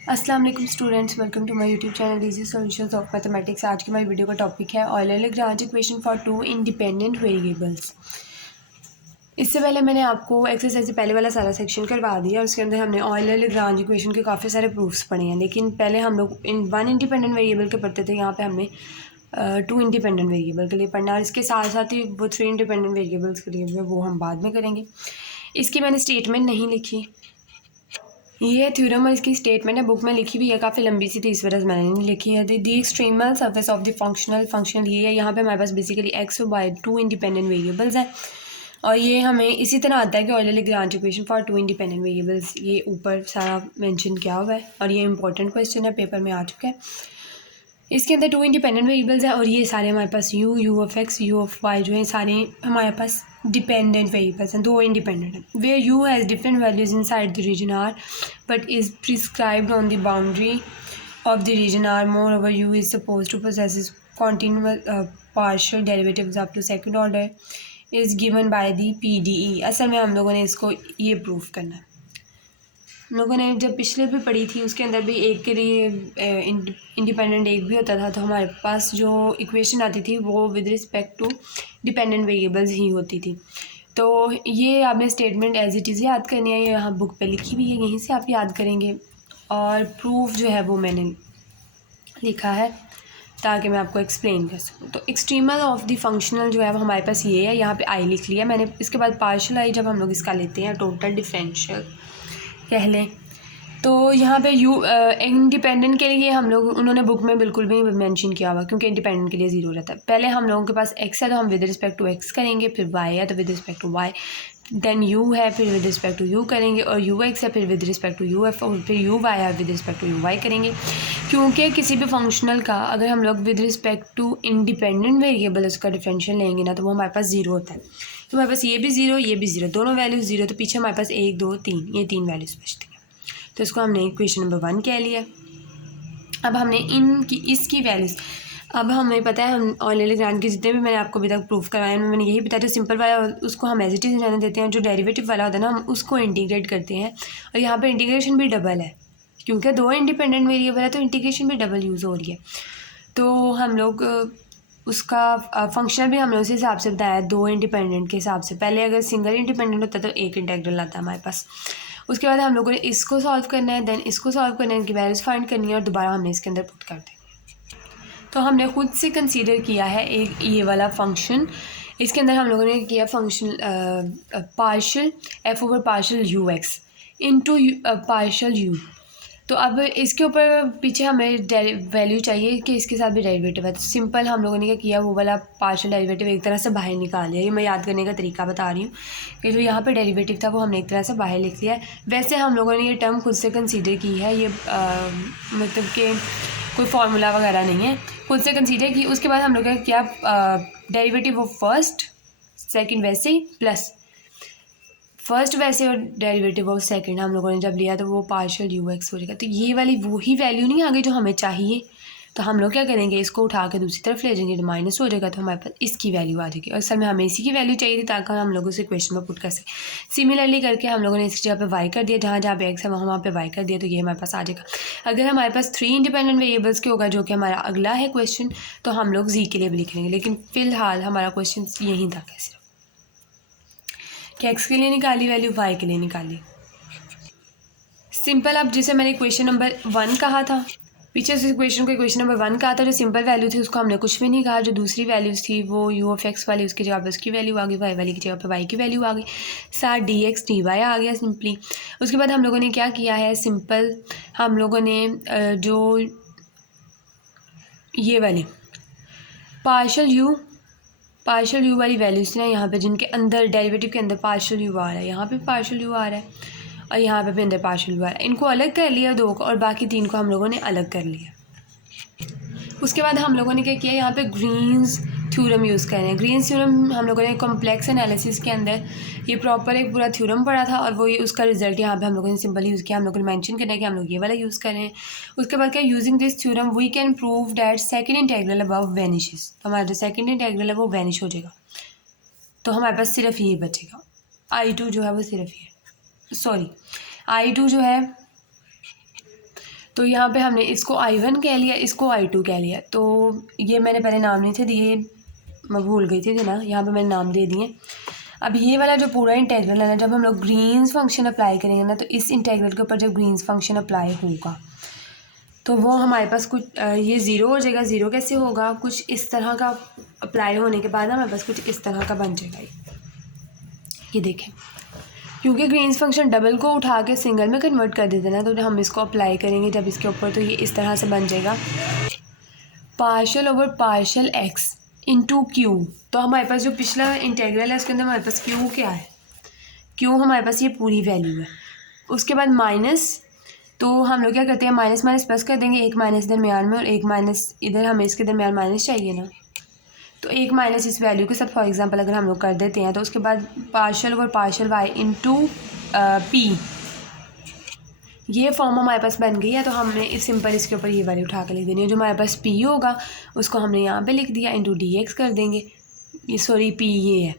अस्सलाम वालेकुम students, welcome to my YouTube channel easy solutions of mathematics. आज की हमारी वीडियो का टॉपिक है Euler Lagrange equation for two independent variables. इससे पहले मैंने आपको एक्सरसाइज से पहले वाला सारा सेक्शन करवा दिया और उसके अंदर हमने ऑयलर-लैग्रांज इक्वेशन के काफ़ी सारे प्रूफ्स पढ़े हैं। लेकिन पहले हम लोग वन इंडिपेंडेंट वेरिएबल के पढ़ते थे, यहाँ पे हमने टू इंडिपेंडेंट वेरिएबल के लिए पढ़ना और इसके साथ साथ ही वो थ्री इंडिपेंडेंट वेरिएबल्स के लिए वो हम बाद में करेंगे। इसकी मैंने स्टेटमेंट नहीं लिखी, ये थ्योरम और इसकी स्टेटमेंट है, बुक में लिखी हुई है, काफ़ी लंबी सी थी, इस वजह से मैंने नहीं लिखी है। The extremal surface of the functional ये है। यहाँ पे हमारे पास बेसिकली एक्स और वाई टू इंडिपेंडेंट वेरिएबल्स हैं और ये हमें इसी तरह आता है कि Euler Lagrange equation for two independent variables, ये ऊपर सारा मेंशन किया हुआ है और ये इंपॉर्टेंट क्वेश्चन है, पेपर में आ चुका है। इसके अंदर टू इंडिपेंडेंट वेरिएबल्स हैं और ये सारे हमारे पास U of X, U of Y जो है सारे हमारे पास डिपेंडेंट वेरिएबल्स हैं, दो इंडिपेंडेंट हैं। Where u has different values inside the region R but is prescribed on the boundary of the region R, moreover u is suppose to possess continuous partial derivatives up to second order is given by the PDE। असल में हम लोगों ने इसको ये proof करना है। हम लोगों ने जब पिछले भी पढ़ी थी उसके अंदर भी एक के लिए इंडिपेंडेंट एक भी होता था, तो हमारे पास जो इक्वेशन आती थी वो with respect to dependent variables ही होती थी। तो ये आपने स्टेटमेंट एज इट इज़ याद करनी है, ये यहाँ बुक पे लिखी हुई है, यहीं से आप याद करेंगे। और प्रूफ जो है वो मैंने लिखा है ताकि मैं आपको एक्सप्लेन कर सकूँ। तो एक्सट्रीमल ऑफ द फंक्शनल जो है वो हमारे पास ये है, यहाँ पे आई लिख लिया मैंने। इसके बाद पार्शियल आई जब हम लोग इसका लेते हैं, टोटल डिफरेंशियल कह लें, तो यहाँ पे यू इंडिपेंडेंट के लिए हम लोग उन्होंने बुक में बिल्कुल भी मेंशन किया हुआ, क्योंकि इंडिपेंडेंट के लिए ज़ीरो रहता है। पहले हम लोगों के पास एक्स है तो हम विद रिस्पेक्ट टू एक्स करेंगे, फिर वाई है तो with respect to y, then u है फिर विद रिस्पेक्ट टू यू करेंगे, और यू एक्स है फिर with respect to u f, और फिर यू वाई है with respect to u y करेंगे। क्योंकि किसी भी फंक्शनल का अगर हम लोग with respect to independent variable उसका डिफरेंशियल लेंगे ना, तो वो हमारे पास ज़ीरो होता है। तो हमारे पास ये भी ज़ीरो, ये भी ज़ीरो, दोनों वैल्यूज़ ज़ीरो, तो पीछे हमारे पास एक दो तीन, ये तीन वैल्यूज़ बचती हैं। तो इसको हमने इक्वेशन नंबर 1 कह लिया। अब हमने इसकी वैल्यूज़, अब हमें पता है हम ऑयलर-लैग्रांज के जितने भी मैंने आपको अभी तक प्रूफ करवाए हैं मैंने यही बताया था। सिंपल वाला उसको हम एज इट इज़ रहने देते हैं, जो डेरिवेटिव वाला होता है ना हम उसको इंटीग्रेट करते हैं, और यहाँ पे इंटीग्रेशन भी डबल है क्योंकि दो इंडिपेंडेंट वेरिएबल है, तो इंटीग्रेशन भी डबल यूज़ हो रही है। तो हम लोग उसका फंक्शनल भी हमने उसी हिसाब से बताया, दो इंडिपेंडेंट के हिसाब से। पहले अगर सिंगल इंडिपेंडेंट होता तो एक इंटेग्रल आता है हमारे पास। उसके बाद हम लोगों ने इसको सॉल्व करना है, देन इसको सॉल्व करना है, इनकी वैल्यूज़ फाइंड करनी है और दोबारा हमने इसके अंदर पुट कर देनी है। तो हमने खुद से कंसीडर किया है एक ये वाला फंक्शन। इसके अंदर हम लोगों ने किया function partial F over partial you x into partial you. तो अब इसके ऊपर पीछे हमें वैल्यू चाहिए कि इसके साथ भी डेरिवेटिव है, तो सिंपल हम लोगों ने क्या किया, वो वाला पार्शियल डेरिवेटिव एक तरह से बाहर निकाल लिया। ये मैं याद करने का तरीका बता रही हूँ कि जो यहाँ पे डेरिवेटिव था वो हमने एक तरह से बाहर लिख लिया है। वैसे हम लोगों ने ये टर्म खुद से कंसीडर की है, ये मतलब कि कोई फार्मूला वगैरह नहीं है, खुद से कंसीडर की। उसके बाद हम लोग क्या डेरिवेटिव ऑफ फर्स्ट सेकेंड वैसे ही प्लस फर्स्ट वैसे और डेरिवेटिव ऑफ सेकंड हम लोगों ने जब लिया तो वो पार्शियल यू एक्स हो जाएगा। तो ये वाली वही वैल्यू नहीं आ गई जो हमें चाहिए, तो हम लोग क्या करेंगे, इसको उठा के दूसरी तरफ ले जाएंगे तो माइनस हो जाएगा, तो हमारे पास इसकी वैल्यू आ जाएगी। और असल में हमें इसी की वैल्यू चाहिए थी ताकि हम लोग उसे इक्वेशन में पुट कर सकें। सिमिलरली करके हम लोगों ने इसकी जगह पे वाई कर दिया, जहाँ जहाँ पे एक्स है वहाँ पे वाई कर दिया, तो ये हमारे पास आ जाएगा। अगर हमारे पास थ्री इंडिपेंडेंट वेरिएबल्स के होगा जो कि हमारा अगला है क्वेश्चन, तो हम लोग जी के लिए भी लिख लेंगे, लेकिन फ़िलहाल हमारा क्वेश्चन यहीं तक है सिर्फ कि एक्स के लिए निकाली वैल्यू, वाई के लिए निकाली। सिंपल, अब जिसे मैंने इक्वेशन नंबर 1 कहा था, पीछे उस इक्वेशन को इक्वेशन नंबर 1 कहा था, जो सिंपल वैल्यू थी उसको हमने कुछ भी नहीं कहा, जो दूसरी वैल्यूज़ थी वो यू ऑफ एक्स वाली, उसकी जगह पे उसकी वैल्यू आ गई, वाई वाली की जगह पे वाई की वैल्यू आ गई, साथ डी एक्स डी वाई आ गया सिंपली। उसके बाद हम लोगों ने क्या किया है, सिंपल हम लोगों ने जो ये वाली पार्शियल यू वाली वैल्यूज़ थी ना यहाँ पे, जिनके अंदर डेरिवेटिव के अंदर पार्शियल यू आ रहा है, यहाँ पे पार्शियल यू आ रहा है और यहाँ पे भी अंदर पार्शियल यू आ रहा है, इनको अलग कर लिया दो को, और बाकी तीन को हम लोगों ने अलग कर लिया। उसके बाद हम लोगों ने क्या किया, यहाँ पे ग्रीन्स थ्योरम यूज़ कर रहे हैं। ग्रीन्स थ्योरम हम लोगों ने कॉम्प्लेक्स एनालिसिस के अंदर ये प्रॉपर एक पूरा थ्योरम पढ़ा था, और वो ये उसका रिजल्ट यहाँ पे हम लोगों ने सिंपल यूज़ किया। हम लोगों ने मेंशन करना है कि हम लोग ये वाला यूज़ कर रहे हैं। उसके बाद क्या, using this theorem we can prove that second integral above vanishes. तो हमारा जो सेकंड इंटेग्रल है वो वैनिश हो जाएगा, तो हमारे पास सिर्फ ये बचेगा, I2 जो है वो सिर्फ ये, सॉरी I2 जो है तो यहाँ पे हमने इसको I1 कह लिया, इसको I2 कह लिया। तो ये मैंने पहले नाम नहीं थे दिए, मैं भूल गई थी ना, यहाँ पे मैंने नाम दे दिए। अब ये वाला जो पूरा इंटेग्रल है ना, जब हम लोग ग्रीन्स फंक्शन अप्लाई करेंगे ना, तो इस इंटेग्रल के ऊपर जब ग्रीन्स फंक्शन अप्लाई होगा तो वो हमारे पास कुछ ये ज़ीरो हो जाएगा। ज़ीरो कैसे होगा, कुछ इस तरह का अप्लाई होने के बाद हमारे पास कुछ इस तरह का बन जाएगा। ये देखें, क्योंकि ग्रीन्स फंक्शन डबल को उठा के सिंगल में कन्वर्ट कर देते ना, तो जब हम इसको अप्लाई करेंगे जब इसके ऊपर, तो ये इस तरह से बन जाएगा partial over partial x into Q. तो हमारे पास जो पिछला इंटेग्रल है उसके अंदर हमारे पास क्यू क्या है, क्यू हमारे पास ये पूरी वैल्यू है। उसके बाद माइनस, तो हम लोग क्या करते हैं, माइनस माइनस प्लस कर देंगे, एक माइनस दरमियान में और एक माइनस इधर, हमें इसके दरमियान माइनस चाहिए ना, तो एक माइनस इस वैल्यू के साथ फॉर एग्जांपल अगर हम लोग कर देते हैं, तो उसके बाद partial over partial y into p, ये फॉर्म हमारे पास बन गई है। तो हमने इस सिंपल इसके ऊपर ये वैल्यू उठा के लिख देनी है। जो हमारे पास पी होगा उसको हमने यहाँ पे लिख दिया, इंटू डी एक्स कर देंगे। ये सॉरी पी ये है,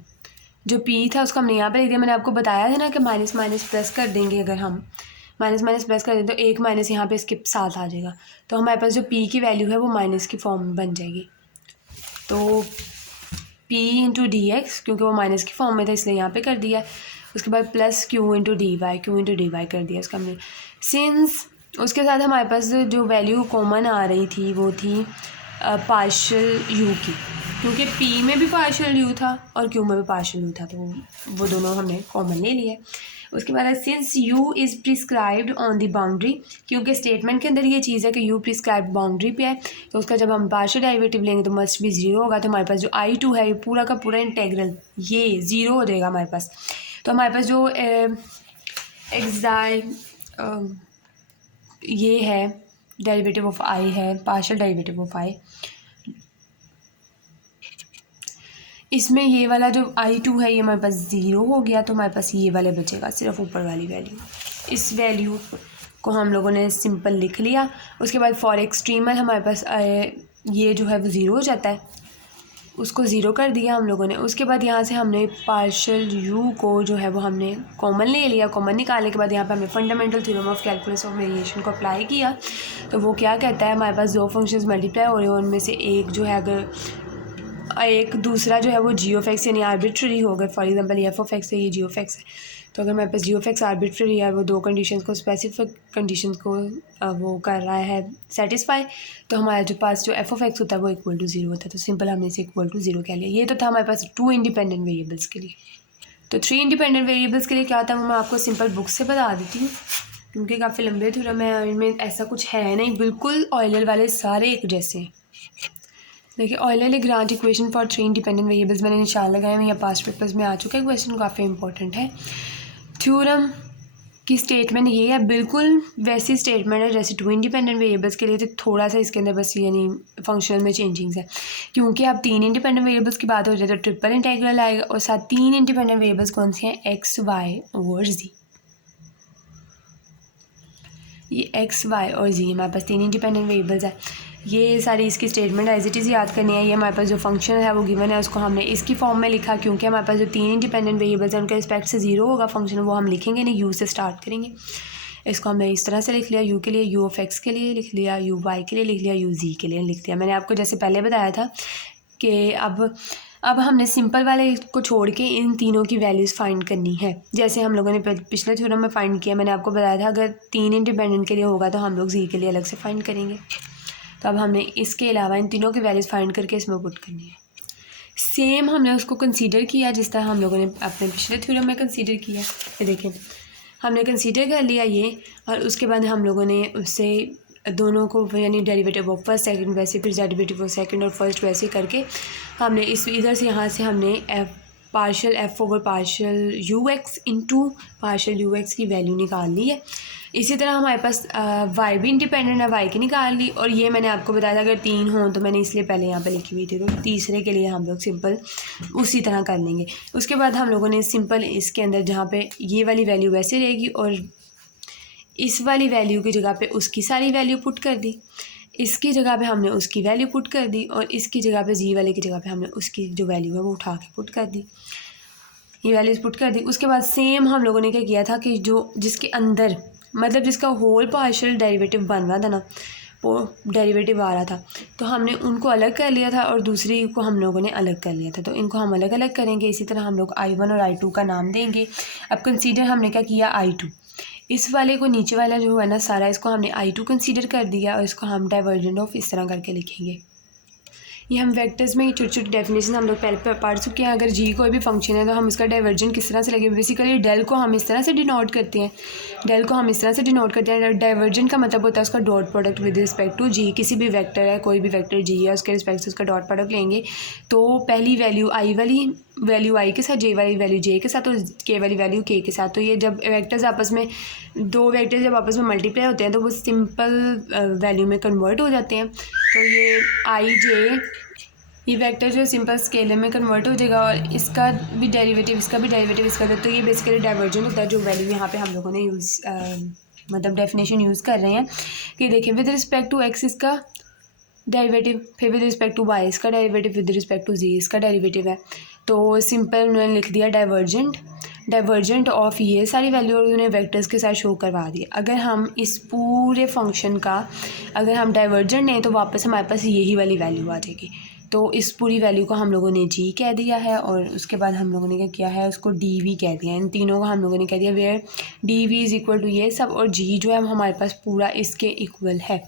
जो पी था उसको हमने यहाँ पे लिख दिया। मैंने आपको बताया था ना कि माइनस माइनस प्लस कर देंगे, अगर हम माइनस माइनस प्लस कर दें तो एक माइनस यहाँ पे इसके साथ आ जाएगा, तो हमारे पास जो पी की वैल्यू है वो माइनस की फॉर्म में बन जाएगी। तो p इंटू डी एक्स, क्योंकि वो माइनस की फॉर्म में था इसलिए यहाँ पे कर दिया। उसके बाद plus q into d y, q into d y कर दिया उसका हमने। सिंस उसके साथ हमारे पास जो वैल्यू कॉमन आ रही थी वो थी पार्शियल u की, क्योंकि p में भी पार्शियल u था और q में भी पार्शियल u था, तो वो दोनों हमने कॉमन ले लिया। उसके बाद since u is prescribed on the boundary, क्योंकि स्टेटमेंट के अंदर ये चीज़ है कि u प्रिस्क्राइब्ड बाउंड्री पे है, तो उसका जब हम पार्शियल डेरिवेटिव लेंगे तो मस्ट भी ज़ीरो होगा। तो हमारे पास जो I2 है ये पूरा का पूरा इंटेग्रल ये ज़ीरो हो जाएगा हमारे पास। तो हमारे पास जो ये है डेरिवेटिव ऑफ I है, पार्शियल डेरिवेटिव ऑफ I, इसमें ये वाला जो I2 है ये हमारे पास ज़ीरो हो गया, तो हमारे पास ये वाले बचेगा सिर्फ ऊपर वाली वैल्यू। इस वैल्यू को हम लोगों ने सिंपल लिख लिया। उसके बाद फॉर एक्सट्रीमल हमारे पास ये जो है वो ज़ीरो हो जाता है, उसको ज़ीरो कर दिया हम लोगों ने। उसके बाद यहाँ से हमने पार्शियल u को जो है वो हमने कॉमन ले लिया। कॉमन निकालने के बाद यहाँ पे हमने fundamental theorem of calculus of variation को अप्लाई किया। तो वो क्या कहता है, हमारे पास दो फंक्शंस मल्टीप्लाई हो रहे हैं, उनमें से एक जो है अगर एक दूसरा जो है वो जी ऑफ एक्स यानी आर्बिट्ररी होगा, for example F of x है, ये जी ऑफ एक्स है, तो अगर मेरे पास जी ऑफ एक्स आर्बिट्ररी है, वो दो कंडीशंस को स्पेसिफिक कंडीशंस को वो कर रहा है सेटिस्फाई, तो हमारे जो पास जो एफ ऑफ एक्स होता है वो इक्वल टू ज़ीरो होता है। तो सिंपल हमने इसे इक्वल टू ज़ीरो कह लिया। ये तो था हमारे पास टू इंडिपेंडेंट वेरिएबल्स के लिए। तो थ्री इंडिपेंडेंट वेरिएबल्स के लिए क्या होता है वो मैं आपको सिंपल बुक से बता देती हूँ, क्योंकि काफ़ी लंबे थ्योरम है, इनमें ऐसा कुछ है नहीं, बिल्कुल ऑयलर वाले सारे एक जैसे हैं। देखिए Euler-Lagrange equation for three independent variables मैंने निशान लगाए हुए, या पास्ट पेपर्स में आ चुका है क्वेश्चन, काफ़ी इंपॉर्टेंट है। थ्योरम की स्टेटमेंट ये है, बिल्कुल वैसी स्टेटमेंट है जैसे टू इंडिपेंडेंट वेरिएबल्स के लिए, तो थोड़ा सा इसके अंदर बस यानी फंक्शनल में चेंजिंग्स है, क्योंकि अब तीन इंडिपेंडेंट वेरिएबल्स की बात हो जाए तो ट्रिपल इंटीग्रल आएगा, और साथ तीन इंडिपेंडेंट वेरिएबल्स कौन सी हैं, एक्स वाई और जी। ये एक्स वाई और जी हमारे पास तीन इंडिपेंडेंट वेरिएबल्स है। ये सारी इसकी स्टेटमेंट एज इट इज़ याद करनी है। ये हमारे पास जो फंक्शन है वो गिवन है, उसको हमने इसकी फॉर्म में लिखा, क्योंकि हमारे पास जो तीन इंडिपेंडेंट वेरिएबल्स हैं उनके रिस्पेक्ट से ज़ीरो होगा फंक्शन, वो हम लिखेंगे नहीं, यू से स्टार्ट करेंगे। इसको हमने इस तरह से लिख लिया, यू के लिए यू ऑफ एक्स के लिए लिख लिया, यू वाई के लिए लिख लिया, यू जी के लिए लिख दिया। मैंने आपको जैसे पहले बताया था कि अब हमने सिंपल वाले को छोड़ के इन तीनों की वैल्यूज़ फाइंड करनी है, जैसे हम लोगों ने पिछले थ्योरम में फ़ाइंड किया। मैंने आपको बताया था अगर तीन इंडिपेंडेंट के लिए होगा तो हम लोग जी के लिए अलग से फ़ाइंड करेंगे। तो अब हमने इसके अलावा इन तीनों की वैल्यूज़ फाइंड करके इसमें पुट करनी है। सेम हमने उसको कंसीडर किया जिस तरह हम लोगों ने अपने पिछले थ्योरम में कंसीडर किया। ये देखें हमने कंसीडर कर लिया ये, और उसके बाद हम लोगों ने उससे दोनों को यानी डेरिवेटिव ऑफ फर्स्ट सेकंड वैसे, फिर डेरिवेटिव ऑफ सेकंड और फर्स्ट वैसे करके हमने इस इधर से यहाँ से हमने partial F over partial you x into partial you x की वैल्यू निकाल ली है। इसी तरह हमारे पास वाई भी इंडिपेंडेंट है, वाई की निकाल ली, और ये मैंने आपको बताया था अगर तीन हों तो मैंने इसलिए पहले यहाँ पे लिखी हुई थी, तो तीसरे के लिए हम लोग सिंपल उसी तरह कर लेंगे। उसके बाद हम लोगों ने सिंपल इसके अंदर जहाँ पे ये वाली वैल्यू वैसे रहेगी और इस वाली वैल्यू की जगह पे उसकी सारी वैल्यू पुट कर दी, इसकी जगह पे हमने उसकी वैल्यू पुट कर दी, और इसकी जगह पे जी वाले की जगह पे हमने उसकी जो वैल्यू है वो उठा के पुट कर दी, ये वैल्यूज़ पुट कर दी। उसके बाद सेम हम लोगों ने क्या किया था कि जो जिसके अंदर मतलब जिसका होल पार्शियल डेरिवेटिव बन रहा था ना, वो डेरिवेटिव आ रहा था, तो हमने उनको अलग कर लिया था और दूसरी को हम लोगों ने अलग कर लिया था। तो इनको हम अलग अलग करेंगे। इसी तरह हम लोग I1 और I2 का नाम देंगे। अब कंसीडर हमने क्या किया, I2, इस वाले को नीचे वाला जो है ना सारा, इसको हमने I2 कंसीडर कर दिया और इसको हम डाइवर्जेंट ऑफ इस तरह करके लिखेंगे। ये हम वेक्टर्स में छोटी छोटी डेफिनेशन हम लोग पहले पढ़ चुके हैं। अगर जी कोई भी फंक्शन है तो हम इसका डाइवर्जेंट किस तरह से लगे, बेसिकली डेल को हम इस तरह से डिनोट करते हैं। डेल को हम इस तरह से डिनोट करते हैं। डाइवर्जेंट का मतलब होता है उसका dot product with respect to G. किसी भी वेक्टर है, कोई भी वेक्टर जी है, उसके रिस्पेक्ट से उसका डॉट प्रोडक्ट लेंगे तो पहली वैल्यू आई वाली वैल्यू आई के साथ, जे वाली वैल्यू जे के साथ और के वाली वैल्यू के साथ। तो ये जब वेक्टर्स आपस में, दो वेक्टर्स जब आपस में मल्टीप्लाई होते हैं तो वो सिंपल वैल्यू में कन्वर्ट हो जाते हैं। तो ये आई जे, ये वेक्टर जो सिंपल स्केलर में कन्वर्ट हो जाएगा और इसका भी डेरिवेटिव, इसका भी डेरिवेटिव इसका। तो ये बेसिकली डाइवर्जेंट होता है, जो वैल्यू यहाँ पे हम लोगों ने मतलब डेफिनेशन यूज़ कर रहे हैं कि देखिए विद रिस्पेक्ट टू एक्स इसका डेरिवेटिव, फिर विद रिस्पेक्ट टू वाई इसका डेरिवेटिव, विद रिस्पेक्ट टू जी इसका डेरिवेटिव है। तो सिंपल उन्होंने लिख दिया डाइवर्जेंट ऑफ ये सारी वैल्यू और उन्हें वेक्टर्स के साथ शो करवा दिया। अगर हम इस पूरे फंक्शन का अगर हम डाइवर्जेंट लें तो वापस हमारे पास यही वाली वैल्यू आ जाएगी। तो इस पूरी वैल्यू को हम लोगों ने जी कह दिया है और उसके बाद हम लोगों ने क्या किया है, उसको डी वी कह दिया। इन तीनों को हम लोगों ने कह दिया where d v is equal to ये सब, और जी जो है हमारे पास पूरा इसके इक्वल है।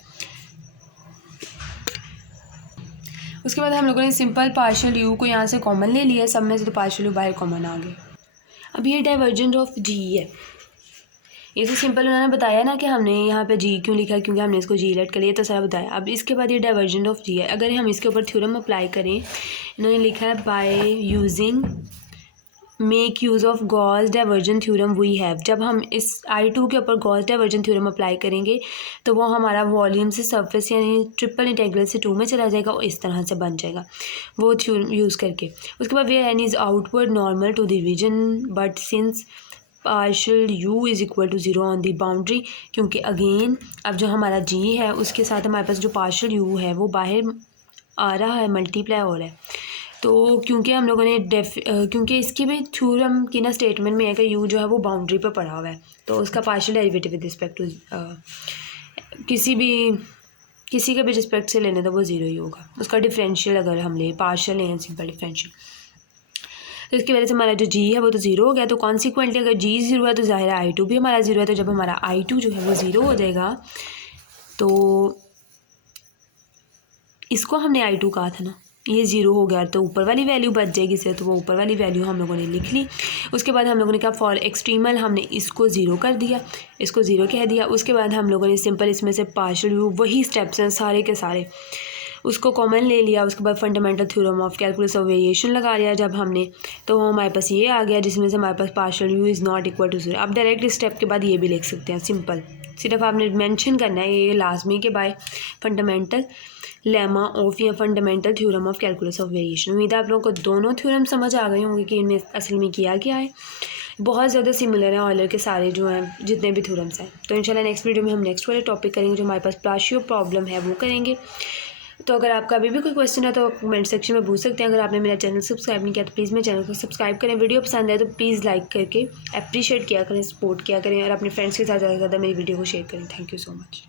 उसके बाद हम लोगों ने सिंपल पार्शियल यू को यहाँ से कॉमन ले लिया सब में से, तो पार्शियल यू बाहर कॉमन आ गए। अब ये डाइवर्जेंट ऑफ जी है। ये तो सिंपल उन्होंने बताया ना कि हमने यहाँ पे जी क्यों लिखा है, क्योंकि हमने इसको जी लेट कर लिया, तो सारा बताया। अब इसके बाद ये डाइवर्जेंट ऑफ जी है। अगर हम इसके ऊपर थ्योरम अप्लाई करें, इन्होंने लिखा है by using make use of Gauss divergent theorem we have. जब हम इस I2 के ऊपर गॉस डाइवर्जेंट थ्योरम अप्लाई करेंगे तो वो हमारा वॉल्यूम से सरफेस यानी ट्रिपल इंटीग्रल से 2 में चला जाएगा और इस तरह से बन जाएगा वो थ्योरम यूज़ करके। उसके बाद where n is outward normal to the region but since partial you is equal to 0 on the boundary, क्योंकि अगेन अब जो हमारा जी है उसके साथ हमारे पास जो पार्शियल यू है वो बाहर आ रहा है, मल्टीप्लाई हो रहा है। तो क्योंकि हम लोगों ने क्योंकि इसकी भी थ्योरम की ना स्टेटमेंट में है कि यू जो है वो बाउंड्री पर पड़ा हुआ है, तो उसका partial derivative with respect to किसी के भी रिस्पेक्ट से लेने तो वो 0 ही होगा। उसका डिफरेंशियल अगर हम ले पार्शियल लें सिंपल डिफरेंशियल, तो इसकी वजह से हमारा जो जी है वो तो 0 हो गया। तो कॉन्सिक्वेंटली अगर जी 0 है तो ज़ाहिर है I2 भी हमारा 0 है। तो जब हमारा I2 जो है वो 0 हो जाएगा, तो इसको हमने I2 कहा था ना, ये 0 हो गया तो ऊपर वाली वैल्यू बच जाएगी इससे, तो वो ऊपर वाली वैल्यू हम लोगों ने लिख ली। उसके बाद हम लोगों ने कहा फॉर एक्सट्रीमल हमने इसको 0 कर दिया, इसको 0 कह दिया। उसके बाद हम लोगों ने सिंपल इसमें से पार्शियल यू, वही स्टेप्स हैं सारे के सारे, उसको कॉमन ले लिया। उसके बाद fundamental theorem of calculus of variation लगा लिया जब हमने, तो हमारे पास ये आ गया जिसमें से हमारे पास partial you is not equal to 0। अब डायरेक्ट स्टेप के बाद ये भी लिख सकते हैं सिंपल, सिर्फ आपने मेंशन करना है ये लाजमी के बाय फंडामेंटल लेमा ऑफ या fundamental theorem of calculus of variation. उम्मीद है आप लोगों को दोनों थ्योरम समझ आ गए होंगे कि इनमें असल में किया क्या है। बहुत ज़्यादा सिमिलर हैं ऑयलर के सारे जो हैं जितने भी थ्योरम्स हैं। तो इंशाल्लाह नेक्स्ट वीडियो में हम नेक्स्ट वाले टॉपिक करेंगे, जो हमारे पास प्लाशियो प्रॉब्लम है वो करेंगे। तो अगर आपका अभी भी कोई क्वेश्चन है तो कमेंट सेक्शन में पूछ सकते हैं। अगर आपने मेरा चैनल सब्सक्राइब नहीं किया तो प्लीज़ मेरे चैनल को सब्सक्राइब करें। वीडियो पसंद आए तो प्लीज़ लाइक करके अप्रिशिएट किया करें, सपोर्ट किया करें और अपने फ्रेंड्स के साथ ज़्यादा से ज़्यादा मेरी वीडियो को शेयर करें। Thank you so much.